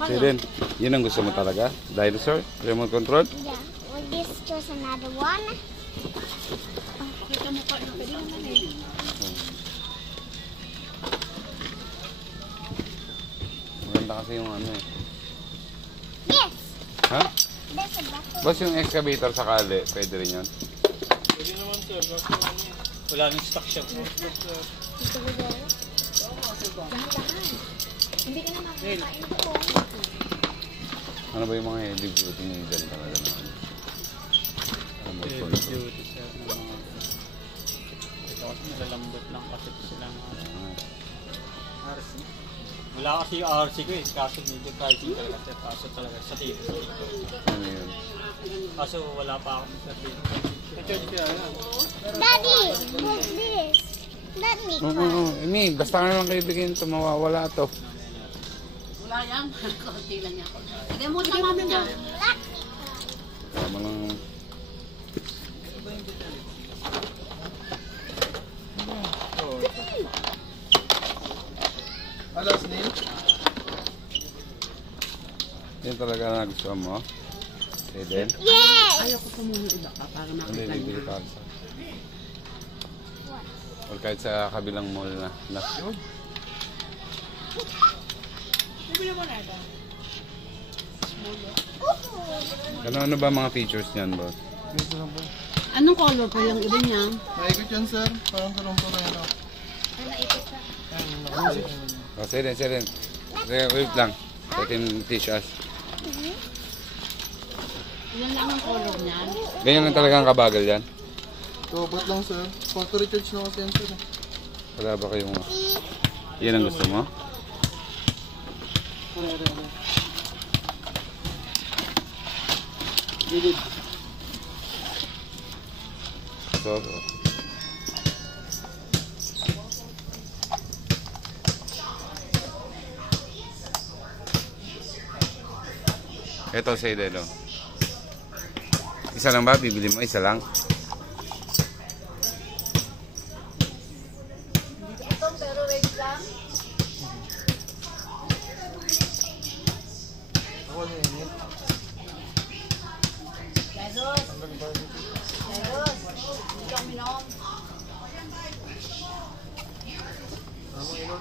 So then, yun ang gusto mo talaga? Dinosaur? Remote control? Yeah. We'll just choose another one. Maganda kasi yung ano eh. Yes. Ha? There's a bucket. Boss, yung excavator sa kali, pwede rin yun? Pwede naman sir. Wala nang stock siya. Hindi ka na makakain ko. Ano ba yung mga heavy duty nyo dyan talaga naman? Heavy duty sir. Ito kasi nalalambot lang kasi sila ng RC. Wala kasi yung RC ko eh. Kaso medyo pricing talaga sir. Kaso talaga sa TV. Ano yun? Kaso wala pa akong sir dito. Daddy, what's this? Let me try. Oo, Emi, basta ka naman kaibigan ito, mawawala to. Wala yan. Kunti lang yan. Hindi mo sa mami niya. Tama lang. Hello, Snail. Yan talaga na gusto mo? Eden? Yes! Ayaw ko pa muna iba ka para Hindi, makita bibili niya. ka sa... O kahit sa kabilang mall na. Ano ba mga features niyan, boss? Dito lang po. Anong color po yung iba niya? Naikot yan, sir. Parang tulong po na yan. Ay, naipit ka. O, Seden. Wait lang. Let him teach us. Ilan lang ang color niyan? Ganyan lang talaga ang kabagal yan? So, ba't lang, sir? Factory charge na kasi yan, sir. Wala ba kayong... Yan ang gusto mo? Gilid. So, ito sa idelo. Isa lang ba? Bibili mo? Isa lang? Ako na yun.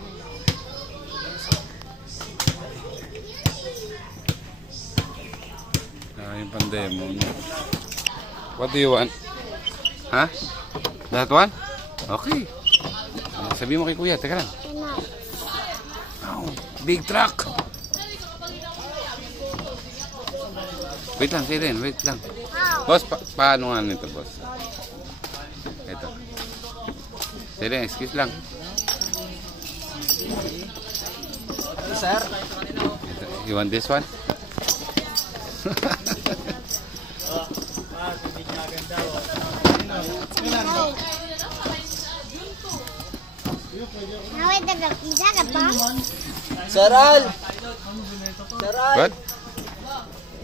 Yung pandemo. What do you want? Ha? That one? Okay. Sabi mo kay kuya, teka lang. Oh, big truck. Wait lang, Seden, wait lang. Boss, paano nga nito, boss? Ito. Seden, excuse lang. Sir? Ito. You want this one? Now is that a bomb? Saral! Saral! What?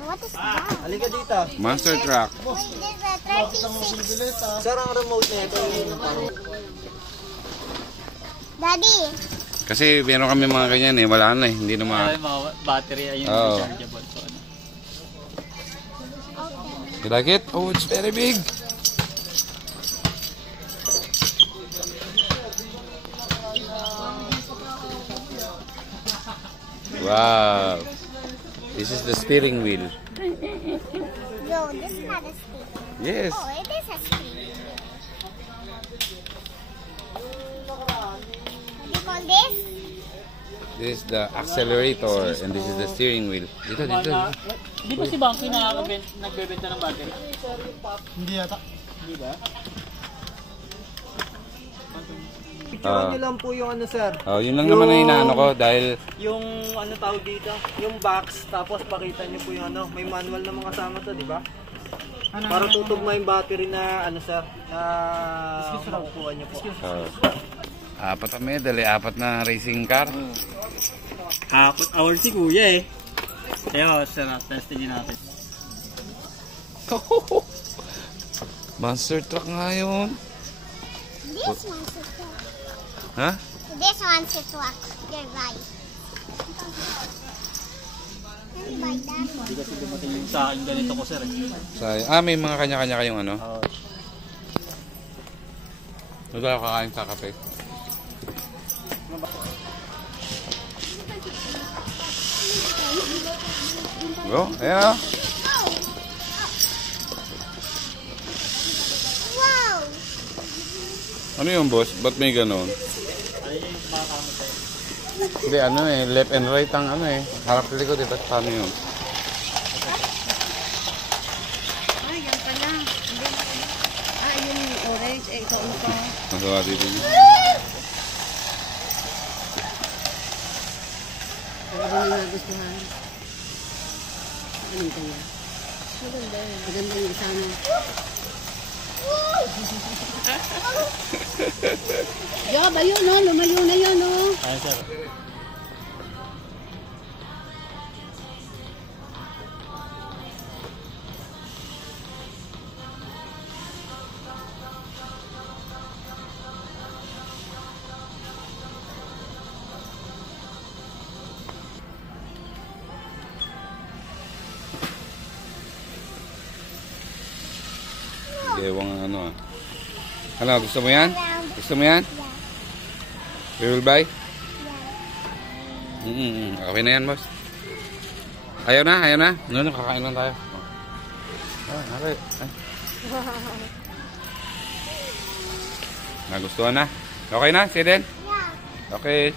What is that? Halika dito. Monster truck. Wait, there's a 36. Sir, ang remote na ito. Daddy, Kasi meron kami mga ganyan eh, wala na eh, hindi na Ay, mga battery ayun Oo. rechargeable so ano. You like it? Oh, it's very big. Wow. This is the steering wheel. no, this is not a stick. Yes. Oh, it is a stick. What do you call this? This is the accelerator and this is the steering wheel. Dito, dito. Di ba si Bangky nagbebenta ng battery? Hindi yata. Di ba? Picturean nyo lang po yung ano, sir. Oh, yun lang naman na inaano ko dahil Yung ano tawag dito, yung box, tapos pakita nyo po yung ano, may manual na mga kasama to, di ba? Para tutugma yung battery na ano, sir, na makukuha nyo po. apat na medal eh, apat na racing car. Apat hour si kuya eh. Kaya sir, testingin natin. Monster truck nga yun. This one's a truck. Ha? This one's a truck. You're right. kasi dumating yung sa akin ganito ko sir eh. May mga kanya-kanya kayong ano? Oo. Huwag tayo kakain sa kape. Go, ayan o. Wow! Ano yung boss? Ba't may ganon? Ay, baka mo tayo. Hindi, ano eh. Left and right ang ano eh. Harap likod eh. Ba't paano yun? Ay, yan pala. Hindi. Yun yung orange. Ikaw ano pa? Masawa dito niya. Ano ba yung nagustuhan? Anong kanya? Maganda yun. Maganda yung isa na. Yo, ba yun, no? Lumayo na yun, no? Ayun sir. Gewang ano ah. Ano, gusto mo yan? Gusto mo yan? We will buy? Okay na yan, boss. Ayaw na, ayaw na. Ano, kakain lang tayo. Okay. Ay. Nagustuhan na. Okay na, si Eden? Yeah. Okay.